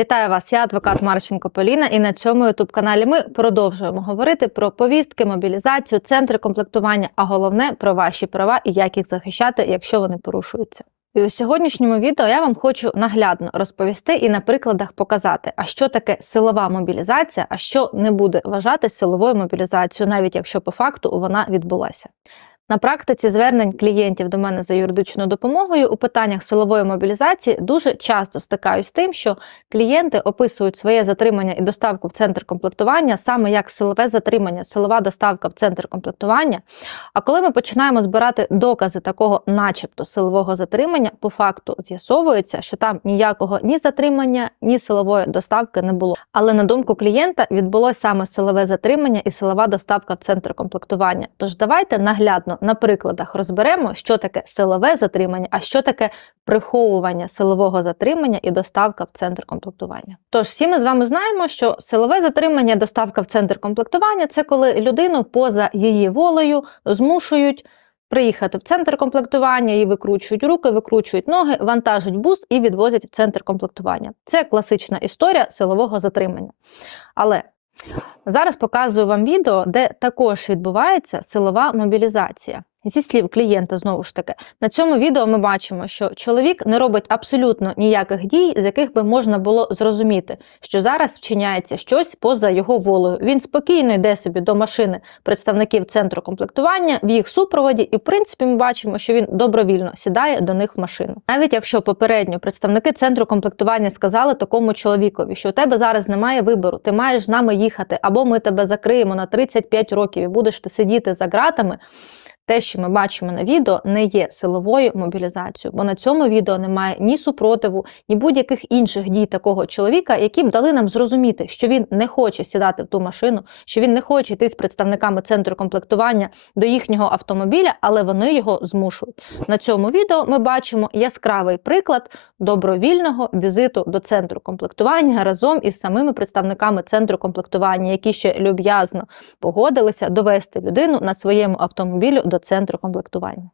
Вітаю вас, я адвокат Марченко Поліна, і на цьому youtube каналі ми продовжуємо говорити про повістки, мобілізацію, центри комплектування, а головне про ваші права і як їх захищати, якщо вони порушуються. І у сьогоднішньому відео я вам хочу наглядно розповісти і на прикладах показати, а що таке силова мобілізація, а що не буде вважати силовою мобілізацією, навіть якщо по факту вона відбулася. На практиці звернень клієнтів до мене за юридичною допомогою у питаннях силової мобілізації дуже часто стикаюсь з тим, що клієнти описують своє затримання і доставку в центр комплектування саме як силове затримання, силова доставка в центр комплектування. А коли ми починаємо збирати докази такого, начебто, силового затримання, по факту з'ясовується, що там ніякого ні затримання, ні силової доставки не було. Але на думку клієнта відбулося саме силове затримання і силова доставка в центр комплектування. Тож давайте наглядно на прикладах розберемо, що таке силове затримання, а що таке приховування силового затримання і доставка в центр комплектування. Тож всі ми з вами знаємо, що силове затримання, доставка в центр комплектування це коли людину поза її волею змушують. Приїхати в центр комплектування, її викручують руки, викручують ноги, вантажать бус і відвозять в центр комплектування. Це класична історія силового затримання. Але зараз показую вам відео, де також відбувається силова мобілізація. Зі слів клієнта, знову ж таки, на цьому відео ми бачимо, що чоловік не робить абсолютно ніяких дій, з яких би можна було зрозуміти, що зараз вчиняється щось поза його волею. Він спокійно йде собі до машини представників центру комплектування в їх супроводі, і в принципі ми бачимо, що він добровільно сідає до них в машину. Навіть якщо попередньо представники центру комплектування сказали такому чоловікові, що у тебе зараз немає вибору, ти маєш з нами їхати, або ми тебе закриємо на 35 років і будеш ти сидіти за ґратами. Те, що ми бачимо на відео, не є силовою мобілізацією, бо на цьому відео немає ні супротиву, ні будь-яких інших дій такого чоловіка, які б дали нам зрозуміти, що він не хоче сідати в ту машину, що він не хоче йти з представниками центру комплектування до їхнього автомобіля, але вони його змушують. На цьому відео ми бачимо яскравий приклад добровільного візиту до центру комплектування разом із самими представниками центру комплектування, які ще люб'язно погодилися довести людину на своєму автомобілю до центру комплектування.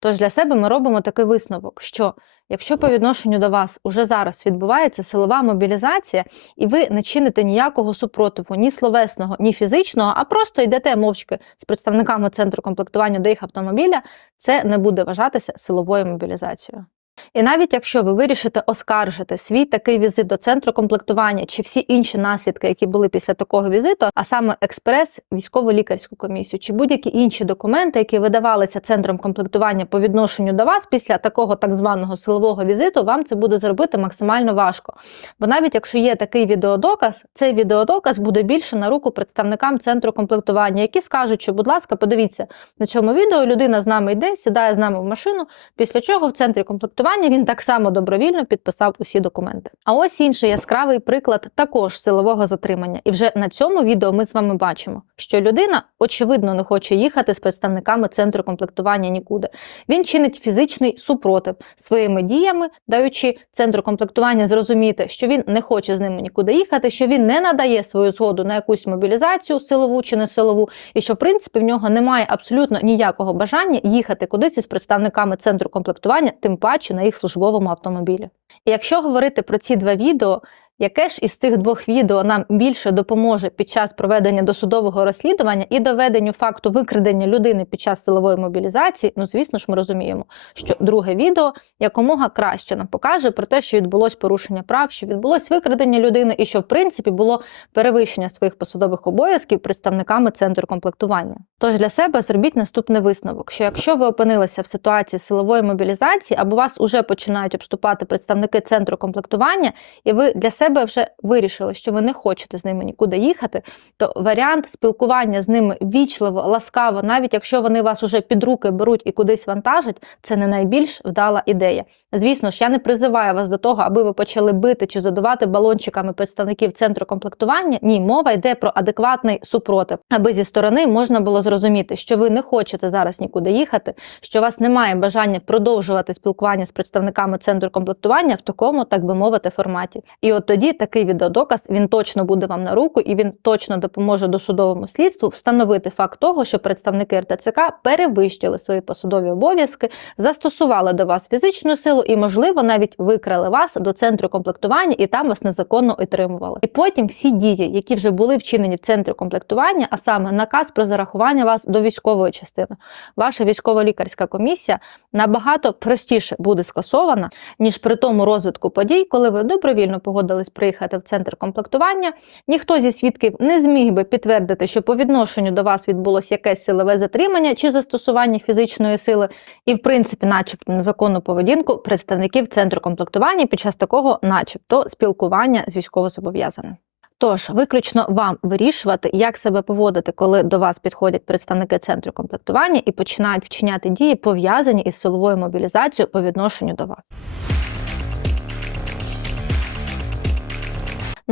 Тож для себе ми робимо такий висновок, що якщо по відношенню до вас уже зараз відбувається силова мобілізація, і ви не чините ніякого супротиву, ні словесного, ні фізичного, а просто йдете мовчки з представниками центру комплектування до їх автомобіля, це не буде вважатися силовою мобілізацією. І навіть якщо ви вирішите оскаржити свій такий візит до центру комплектування чи всі інші наслідки, які були після такого візиту, а саме експрес, військово-лікарську комісію, чи будь-які інші документи, які видавалися центром комплектування по відношенню до вас після такого так званого силового візиту, вам це буде зробити максимально важко. Бо навіть якщо є такий відеодоказ, цей відеодоказ буде більше на руку представникам центру комплектування, які скажуть, що, будь ласка, подивіться на цьому відео, людина з нами йде, сідає з нами в машину, після чого в центрі комплектування він так само добровільно підписав усі документи. А ось інший яскравий приклад також силового затримання. І вже на цьому відео ми з вами бачимо, що людина очевидно не хоче їхати з представниками центру комплектування нікуди. Він чинить фізичний супротив своїми діями, даючи центру комплектування зрозуміти, що він не хоче з ними нікуди їхати, що він не надає свою згоду на якусь мобілізацію силову чи не силову, і що в принципі в нього немає абсолютно ніякого бажання їхати кудись із представниками центру комплектування, тим паче на їх службовому автомобілі. І якщо говорити про ці два відео, яке ж із цих двох відео нам більше допоможе під час проведення досудового розслідування і доведенню факту викрадення людини під час силової мобілізації, ну звісно ж, ми розуміємо, що друге відео якомога краще нам покаже про те, що відбулось порушення прав, що відбулось викрадення людини, і що в принципі було перевищення своїх посадових обов'язків представниками центру комплектування. Тож для себе зробіть наступний висновок: що якщо ви опинилися в ситуації силової мобілізації, або вас уже починають обступати представники центру комплектування, і ви для себе себе вже вирішили, що ви не хочете з ними нікуди їхати, то варіант спілкування з ними вічливо, ласкаво, навіть якщо вони вас уже під руки беруть і кудись вантажать, це не найбільш вдала ідея. Звісно ж, я не призиваю вас до того, аби ви почали бити чи задувати балончиками представників центру комплектування. Ні, мова йде про адекватний супротив, аби зі сторони можна було зрозуміти, що ви не хочете зараз нікуди їхати, що у вас немає бажання продовжувати спілкування з представниками центру комплектування в такому, так би мовити, форматі. І от тоді тоді такий відеодоказ він точно буде вам на руку і він точно допоможе досудовому слідству встановити факт того, що представники РТЦК перевищили свої посадові обов'язки, застосували до вас фізичну силу і, можливо, навіть викрали вас до центру комплектування і там вас незаконно отримували. І потім всі дії, які вже були вчинені в центрі комплектування, а саме наказ про зарахування вас до військової частини, ваша військово-лікарська комісія набагато простіше буде скасована, ніж при тому розвитку подій, коли ви добровільно погодились приїхати в центр комплектування. Ніхто зі свідків не зміг би підтвердити, що по відношенню до вас відбулося якесь силове затримання чи застосування фізичної сили, і, в принципі, начебто, незаконну поведінку представників центру комплектування під час такого, начебто, спілкування з військовозобов'язаним. Тож виключно вам вирішувати, як себе поводити, коли до вас підходять представники центру комплектування і починають вчиняти дії, пов'язані із силовою мобілізацією по відношенню до вас.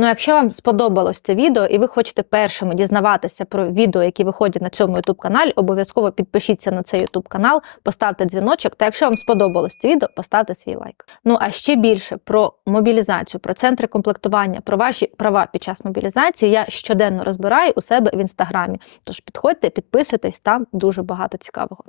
Ну, якщо вам сподобалось це відео і ви хочете першими дізнаватися про відео, які виходять на цьому youtube каналі, обов'язково підпишіться на цей youtube канал, поставте дзвіночок. Та якщо вам сподобалось це відео, поставте свій лайк. Ну а ще більше про мобілізацію, про центри комплектування, про ваші права під час мобілізації я щоденно розбираю у себе в інстаграмі. Тож підходьте, підписуйтесь, там дуже багато цікавого.